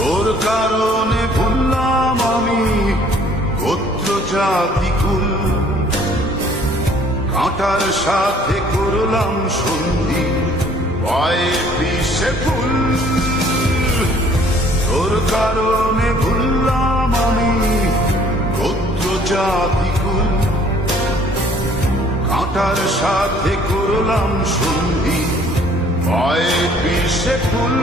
তোর কারণে ভুললাম আমি গোত্র জাতি কুল, কাঁটার সাথে করলাম সন্ধি পায়ে পিষে ফুল। তোর কারণে ভুললাম আমি গোত্র জাতি কুল, কাঁটার সাথে করলাম সন্ধি পায়ে পিষে ফুল।